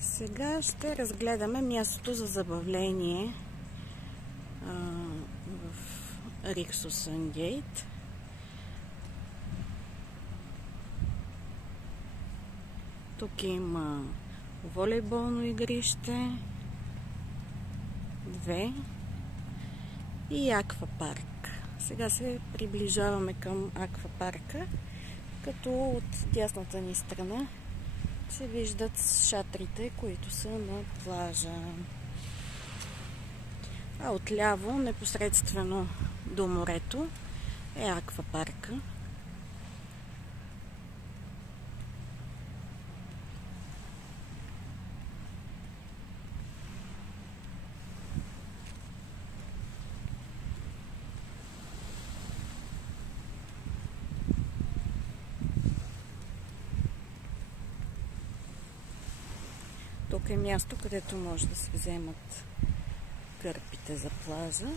Сега ще разгледаме мястото за забавление в Риксосънгейт. Тук има волейболно игрище, 2 и аквапарк. Сега се приближаваме към аквапарка, като от дясната ни страна се виждат шатрите, които са на плажа. А отляво, непосредствено до морето, е аквапарка. Тук е място, където може да се вземат кърпите за плажа.